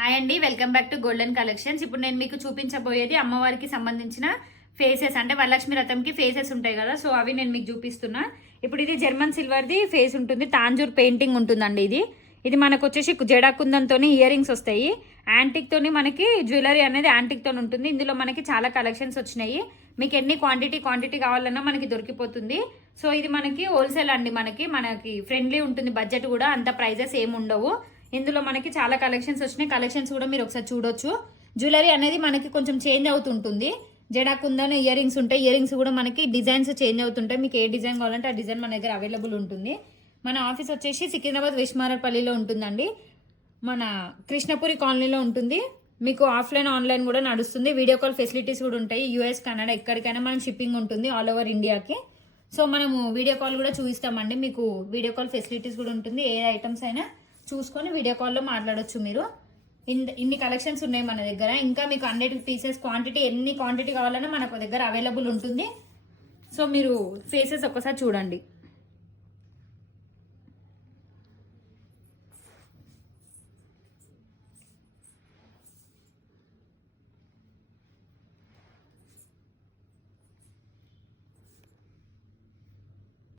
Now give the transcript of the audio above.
Hi అండి, welcome back to golden collections. ఇప్పుడు నేను మీకు చూపించబోయేది అమ్మవారికి సంబంధించిన ఫేసెస్. అంటే వరలక్ష్మి రథంకి ఫేసెస్ ఉంటాయి కదా, సో అవి నేను మీకు చూపిస్తున్నా. ఇప్పుడు ఇది జర్మన్ సిల్వర్ది ఫేస్ ఉంటుంది, తాంజూర్ పెయింటింగ్ ఉంటుందండి. ఇది మనకు వచ్చేసి జడాకుందంతో ఇయర్ రింగ్స్ వస్తాయి. యాంటిక్ తోని మనకి జ్యువెలరీ అనేది యాంటిక్ తోని ఉంటుంది. ఇందులో మనకి చాలా కలెక్షన్స్ వచ్చినాయి. మీకు ఎన్ని క్వాంటిటీ కావాలన్నా మనకి దొరికిపోతుంది. సో ఇది మనకి హోల్సేల్ అండి, మనకి ఫ్రెండ్లీ ఉంటుంది. బడ్జెట్ కూడా అంత ప్రైజెస్ ఏమి ఉండవు. ఇందులో మనకి చాలా కలెక్షన్స్ వచ్చినాయి. కలెక్షన్స్ కూడా మీరు ఒకసారి చూడొచ్చు. జ్యువెలరీ అనేది మనకి కొంచెం చేంజ్ అవుతుంటుంది. జడాకుందన ఇయర్ రింగ్స్ ఉంటాయి. ఇయర్ రింగ్స్ కూడా మనకి డిజైన్స్ చేంజ్ అవుతుంటాయి. మీకు ఏ డిజైన్ కావాలంటే ఆ డిజైన్ మన దగ్గర అవైలబుల్ ఉంటుంది. మన ఆఫీస్ వచ్చేసి సికింద్రాబాద్ విశ్వమారపల్లిలో ఉంటుందండి. మన కృష్ణపురి కాలనీలో ఉంటుంది. మీకు ఆఫ్లైన్ ఆన్లైన్ కూడా నడుస్తుంది. వీడియో కాల్ ఫెసిలిటీస్ కూడా ఉంటాయి. యూఎస్ కెనడా ఎక్కడికైనా మనం షిప్పింగ్ ఉంటుంది ఆల్ ఓవర్ ఇండియాకి. సో మనము వీడియో కాల్ కూడా చూపిస్తామండి. మీకు వీడియో కాల్ ఫెసిలిటీస్ కూడా ఉంటుంది. ఏ ఐటమ్స్ అయినా చూసుకొని వీడియో కాల్లో మాట్లాడొచ్చు మీరు. ఇన్ని కలెక్షన్స్ ఉన్నాయి మన దగ్గర. ఇంకా మీకు 100 పీసెస్ ఎన్ని క్వాంటిటీ కావాలన్నా మనకు దగ్గర అవైలబుల్ ఉంటుంది. సో మీరు ఫేసెస్ ఒక్కసారి చూడండి.